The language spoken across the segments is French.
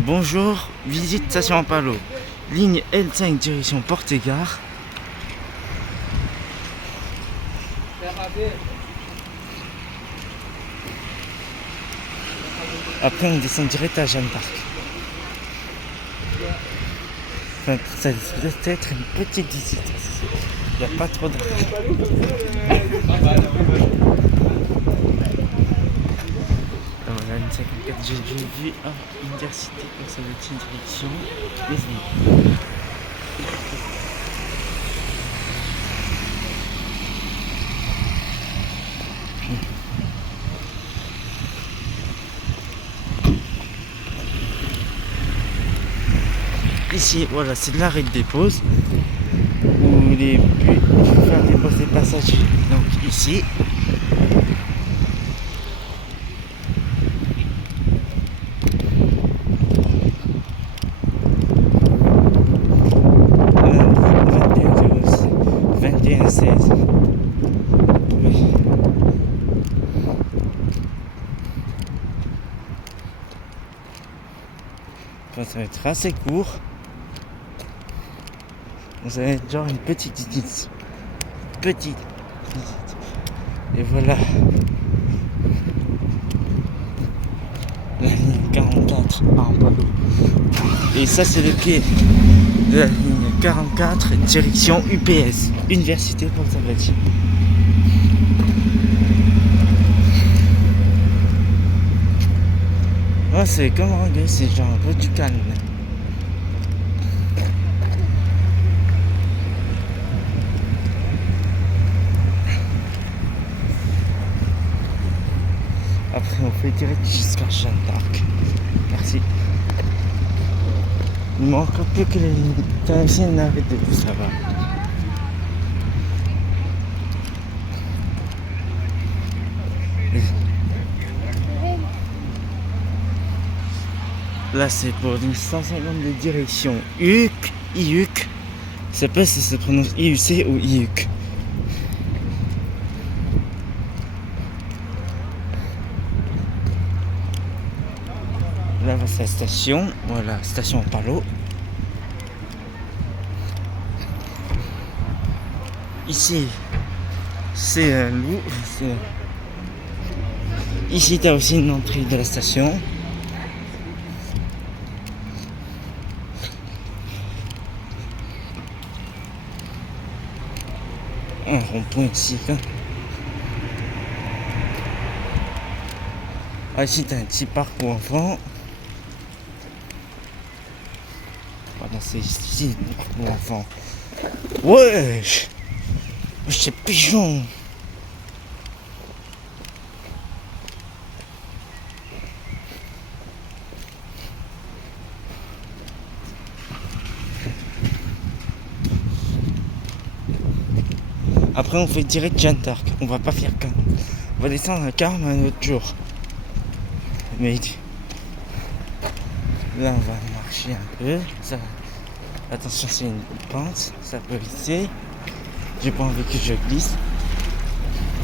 Bonjour, visite station Apalo. Ligne L5 direction Porte-et-Gare. Après on descend direct à Jeanne d'Arc. Enfin, ça doit être une petite visite. Il n'y a pas trop de... Voilà, une 54, j'ai vu université pour sa petite direction. Les amis. Ici, voilà, c'est l'arrêt de dépose où les bus vont faire déposer passagers. Donc ici, ça va être assez court. Vous allez être genre une petite visite. Et voilà. La ligne 44 en Palo. Et ça c'est le pied de la ligne 44 direction UPS, Université Porte-à-Gare. Ouais, c'est comme Rangueil, c'est genre un peu du calme. Après on fait direct jusqu'à Jeanne d'Arc. Merci. Il manque un peu que les taxis n'arrêtent de tout, ça va. Là c'est pour une 150 de direction IUC. Je sais pas si ça se prononce IUC ou IUC. Là c'est la station, voilà, station Palo. Ici c'est un loup. Ici tu as aussi une entrée de la station. Un rond-point ici là. Ah, ici t'as un petit parc pour enfants. Voilà, c'est ici pour enfants. Wesh, c'est pigeon. Après on fait direct Jeanne d'Arc. On va pas faire qu'un. On va descendre à Carme un autre jour. Mais là on va marcher un peu. Ça... Attention, c'est une pente, ça peut glisser. J'ai pas envie que je glisse.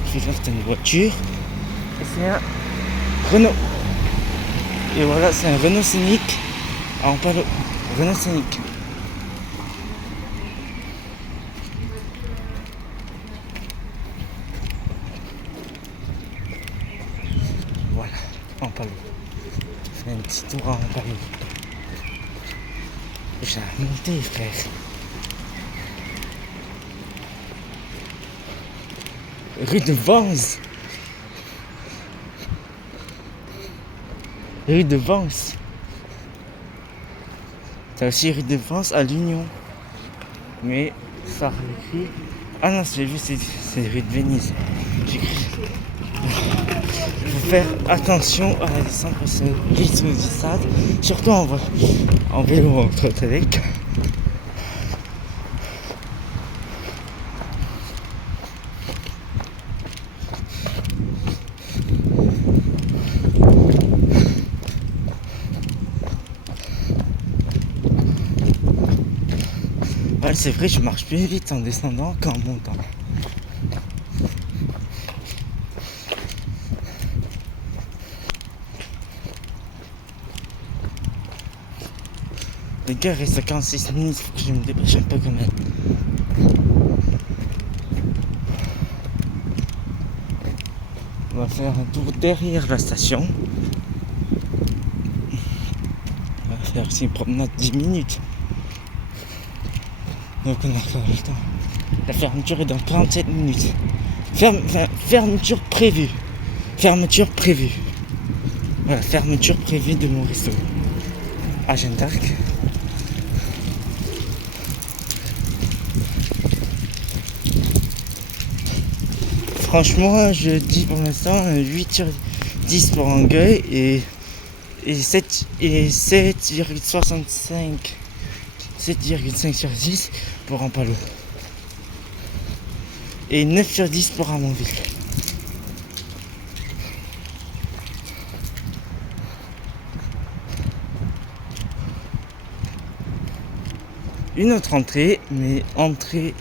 Je vais faire une voiture. Et c'est un Renault. Et voilà, c'est un Renault Scénic en Palo. Renault Scénic. Voilà, en Palo. C'est un petit tour en Palo. J'ai monté, frère. Rue de Vence. Rue de Vence. T'as aussi rue de Vence à l'Union. Mais ça écrit. Ah non, c'est juste c'est rue de Venise. J'écris. Il faut faire attention à la descente parce que glisse ou glissade. Surtout en vélo en trottinette. Ouais, c'est vrai, je marche plus vite en descendant qu'en montant. Les gars, il reste 46 minutes, faut que je me dépêche un peu quand même. On va faire un tour derrière la station. On va faire aussi une promenade 10 minutes. Donc on a encore le temps. La fermeture est dans 37 minutes. Fermeture prévue. Fermeture prévue. Voilà, fermeture prévue de mon resto. À Jeanne d'Arc. Franchement, je dis pour l'instant 8/10 pour Angueil et 7,65 sur 10 pour Ampalo. Et 9/10 pour Ramonville. Une autre entrée, mais entrée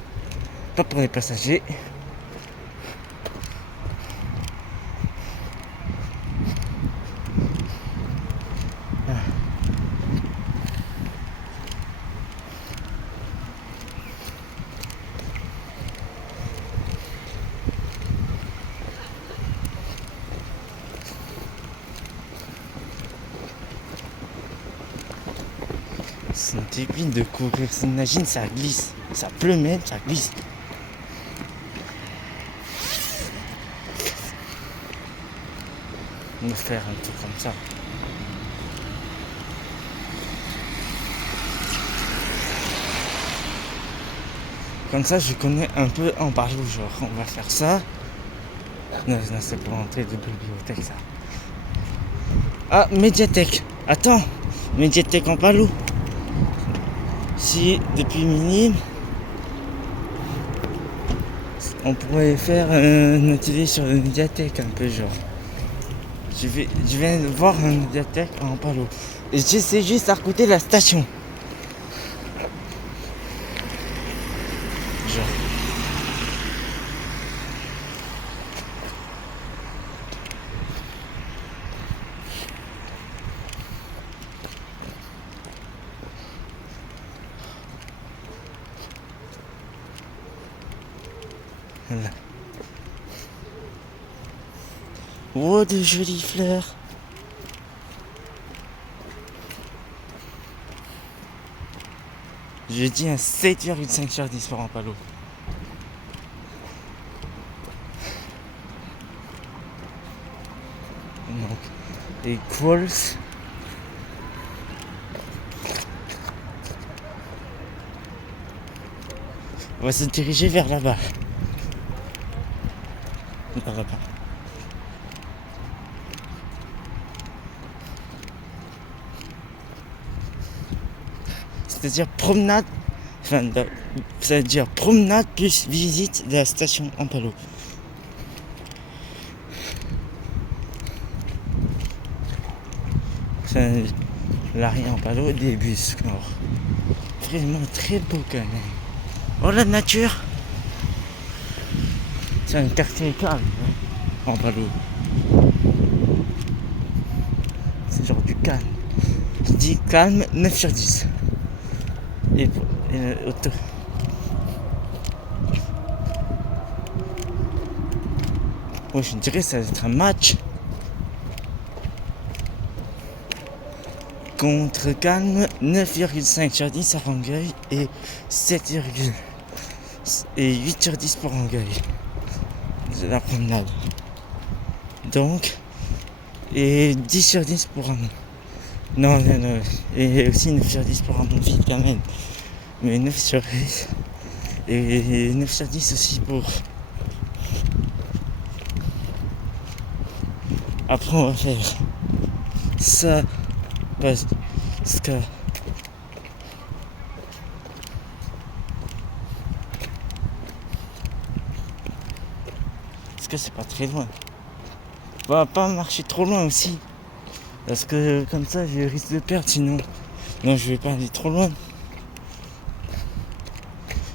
pas pour les passagers. C'est un débile de courir, imagine ça glisse, ça pleut même, ça glisse. On va faire un truc comme ça. Comme ça je connais un peu Ampalo, genre on va faire ça. Non, c'est pour l'entrée de bibliothèque ça. Ah, médiathèque, attends, médiathèque Ampalo. Si depuis Minime, on pourrait faire un atelier sur la médiathèque un peu genre. Je viens de voir une médiathèque à Ampalo. Et j'essaie juste à côté de la station. Genre. Voilà. Oh, de jolies fleurs. Je dis un 7,5 sur 10 pour Ampalo. Donc, les Qualls. On va se diriger vers là-bas. Vers là-bas. C'est-à-dire promenade, c'est-à-dire promenade plus visite de la station Ampalo. C'est l'arrêt Ampalo des bus. Alors, vraiment très beau quand même. Oh la nature. C'est un quartier calme, Ampalo. C'est genre du calme. Je dis calme 9 sur 10. Et auto. Oh, je dirais que ça va être un match contre calme 9,5 sur 10 à Rangueil et 8 sur 10 pour Rangueil. De la promenade. Donc, et 10 sur 10 pour un. Non, et aussi 9 sur 10 pour Ramonville quand même. Mais 9 sur 10. Et 9 sur 10 aussi pour. Après on va faire ça parce que c'est pas très loin. On va pas marcher trop loin aussi. Parce que comme ça je risque de perdre sinon. Non, je vais pas aller trop loin.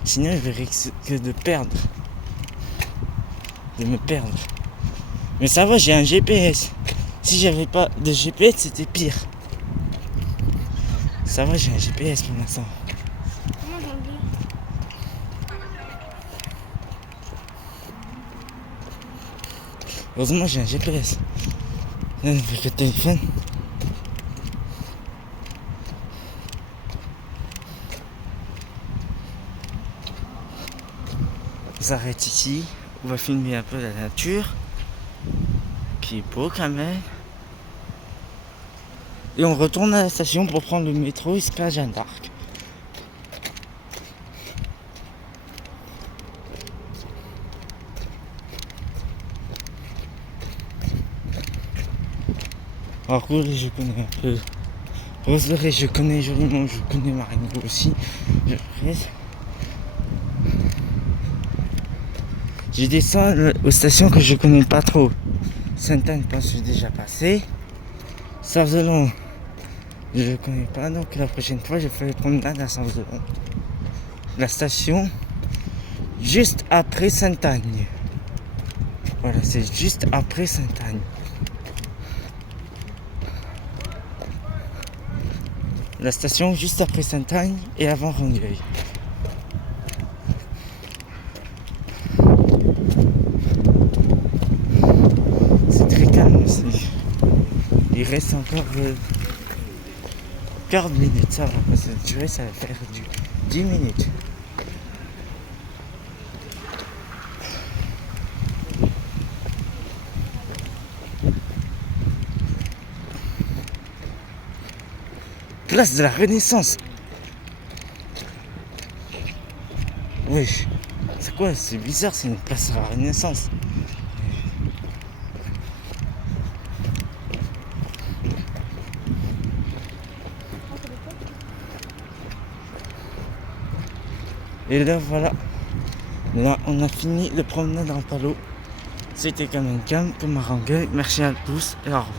Sinon je vais risquer de perdre. De me perdre. Mais ça va, j'ai un GPS. Si j'avais pas de GPS, c'était pire. Ça va, j'ai un GPS pour l'instant. Comment j'en dis? Heureusement, j'ai un GPS. Avec le téléphone. On s'arrête ici. On va filmer un peu la nature. Qui est beau quand même. Et on retourne à la station pour prendre le métro jusqu'à Jeanne d'Arc. Alors Roseray, je connais un peu. Roseray, je connais joliment, je connais Marengo aussi. Je descends aux stations que je connais pas trop. Sainte-Anne, je suis déjà passé. Sarzelan, je ne connais pas, donc la prochaine fois je ferai promenade à Sarzelan. La station juste après Sainte-Anne. Voilà, c'est juste après Sainte-Anne. La station juste après Sainte-Anne et avant Rangueil. C'est très calme aussi. Il reste encore 40 minutes, ça va pas se durer, ça va faire 10 minutes. Place de la Renaissance. Oui. C'est quoi? C'est bizarre, c'est une place de la Renaissance. Et là voilà. Là on a fini le promenade en Palo. C'était quand même calme comme à Rangueil. Merci à tous et au revoir.